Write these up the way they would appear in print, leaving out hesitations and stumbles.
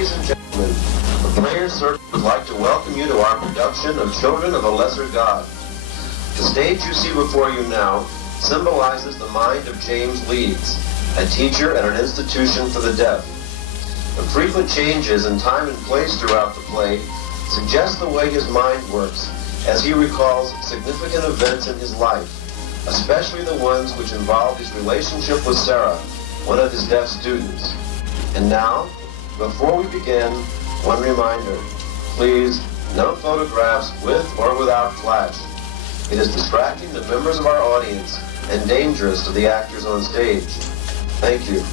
Ladies and gentlemen, the Players Circle would like to welcome you to our production of Children of a Lesser God. The stage you see before you now symbolizes the mind of James Leeds, a teacher at an institution for the deaf. The frequent changes in time and place throughout the play suggest the way his mind works as he recalls significant events in his life, especially the ones which involve his relationship with Sarah, one of his deaf students. And now, before we begin, one reminder. Please, no photographs with or without flash. It is distracting to members of our audience and dangerous to the actors on stage. Thank you.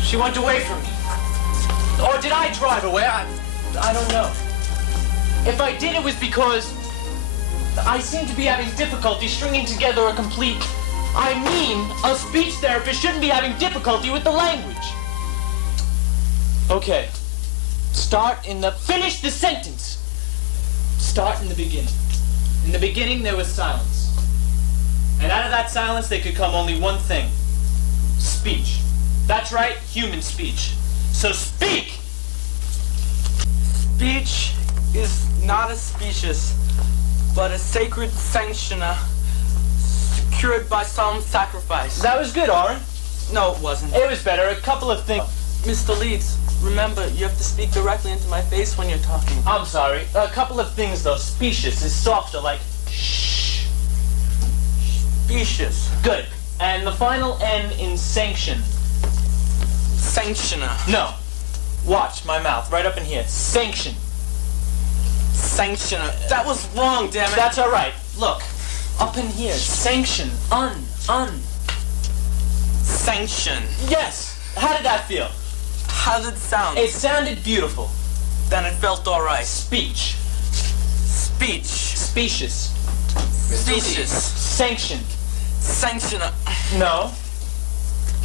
She went away from me. Or did I drive away? I don't know. If I did, it was because I seem to be having difficulty stringing together a complete... a speech therapist shouldn't be having difficulty with the language. Okay. Finish the sentence. Start in the beginning. In the beginning, there was silence. And out of that silence, there could come only one thing. Speech. That's right, human speech. So speak! Speech is not a specious, but a sacred sanctioner secured by solemn sacrifice. That was good, Oren. No, it wasn't. It was better. A couple of things. Mr. Leeds, remember, you have to speak directly into my face when you're talking. I'm sorry. A couple of things, though. Specious is softer, like shh. Specious. Good. And the final N in sanction. Sanctioner. No. Watch my mouth, right up in here. Sanction. Sanctioner. That was wrong, damn it. That's all right. Look, up in here. Sanction. Un. Sanction. Yes. How did that feel? How did it sound? It sounded beautiful. Then it felt all right. Speech. Speech. Specious. Specious. Sanction. Sanctioner. No.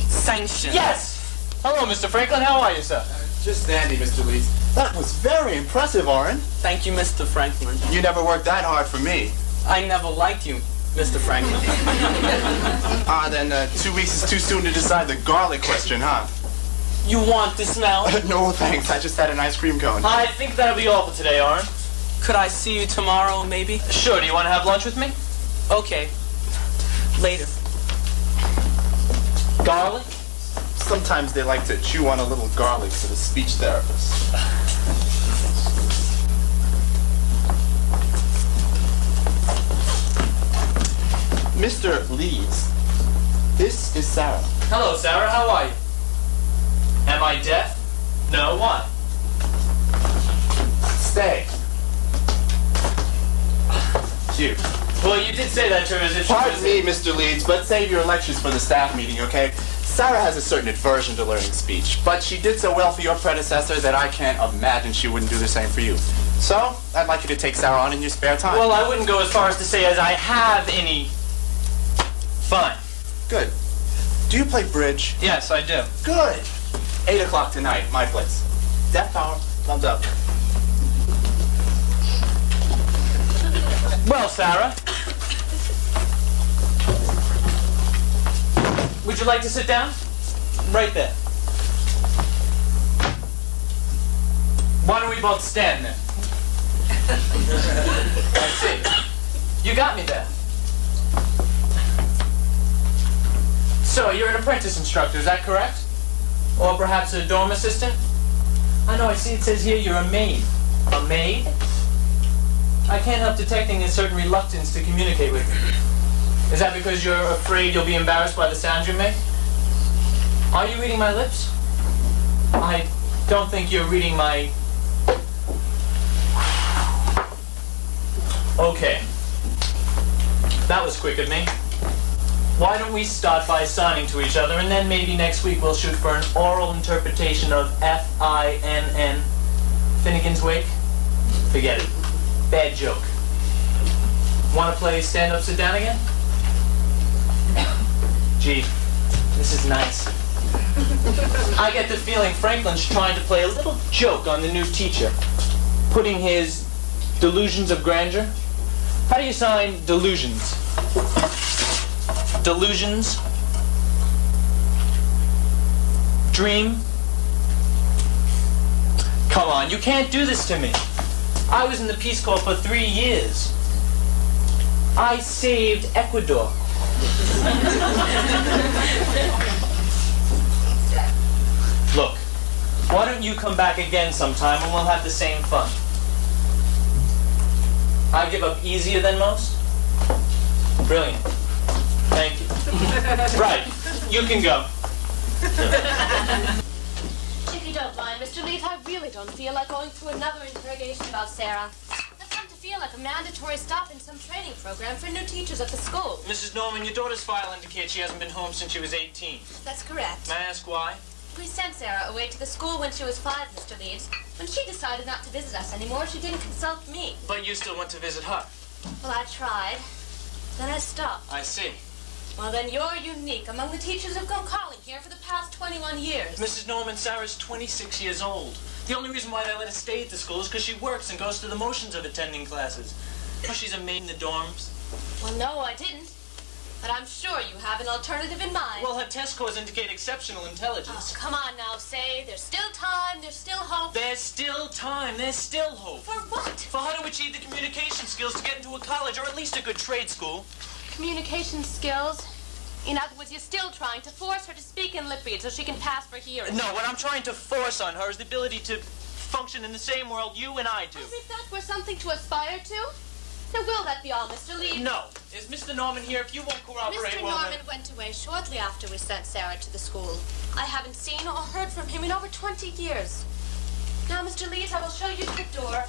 Sanction. Yes. Hello, Mr. Franklin. How are you, sir? Just dandy, Mr. Leeds. That was very impressive, Oren. Thank you, Mr. Franklin. You never worked that hard for me. I never liked you, Mr. Franklin. Then 2 weeks is too soon to decide the garlic question, huh? You want this now? No, thanks. I just had an ice cream cone. I think that'll be all for today, Oren. Could I see you tomorrow, maybe? Sure. Do you want to have lunch with me? Okay. Later. Garlic? Sometimes they like to chew on a little garlic to the speech therapist. Mr. Leeds, this is Sarah. Hello, Sarah. How are you? Am I deaf? No. Why? Stay. You. Well, you did say that to her as if she Pardon was... me, Mr. Leeds, but save your lectures for the staff meeting, okay? Sarah has a certain aversion to learning speech, but she did so well for your predecessor that I can't imagine she wouldn't do the same for you. So, I'd like you to take Sarah on in your spare time. Well, I wouldn't go as far as to say as I have any... Fine. Good. Do you play bridge? Yes, I do. Good. 8 o'clock tonight, my place. Deaf power, thumbs up. Well, Sarah. Would you like to sit down? Right there. Why don't we both stand then? I see. You got me there. So, you're an apprentice instructor, is that correct? Or perhaps a dorm assistant? I know, I see it says here you're a maid. A maid? I can't help detecting a certain reluctance to communicate with you. Is that because you're afraid you'll be embarrassed by the sounds you make? Are you reading my lips? I don't think you're reading my... Okay. That was quick of me. Why don't we start by signing to each other, and then maybe next week we'll shoot for an oral interpretation of F-I-N-N. Finnegan's Wake? Forget it. Bad joke. Want to play stand up, sit down again? Gee, this is nice. I get the feeling Franklin's trying to play a little joke on the new teacher, putting his Delusions of grandeur? How do you sign delusions? Delusions? Dream? Come on, you can't do this to me. I was in the Peace Corps for 3 years. I saved Ecuador. Look, why don't you come back again sometime and we'll have the same fun? I give up easier than most? Brilliant. Thank you. Right, you can go. If you don't mind, Mr. Leeds, I really don't feel like going through another interrogation about Sarah. That's come to feel like a mandatory stop in some training program for new teachers at the school. Mrs. Norman, your daughter's file indicates she hasn't been home since she was 18. That's correct. May I ask why? We sent Sarah away to the school when she was 5, Mr. Leeds. When she decided not to visit us anymore, she didn't consult me. But you still went to visit her. Well, I tried. Then I stopped. I see. Well, then you're unique among the teachers who've gone calling here for the past 21 years. Mrs. Norman, Sarah's 26 years old. The only reason why they let her stay at the school is because she works and goes through the motions of attending classes. Oh, she's a maid in the dorms. Well, no, I didn't. But I'm sure you have an alternative in mind. Well, her test scores indicate exceptional intelligence. Oh, come on now, say. There's still time. There's still hope. There's still time. There's still hope. For what? For her to achieve the communication skills to get into a college or at least a good trade school. Communication skills? In other words, you're still trying to force her to speak in lip read so she can pass for hearing. No, what I'm trying to force on her is the ability to function in the same world you and I do. As if that were something to aspire to? Now, will that be all, Mr. Leeds? No. Is Mr. Norman here? If you won't cooperate, Mr. well, Norman went away shortly after we sent Sarah to the school. I haven't seen or heard from him in over 20 years. Now, Mr. Leeds, I will show you to the door.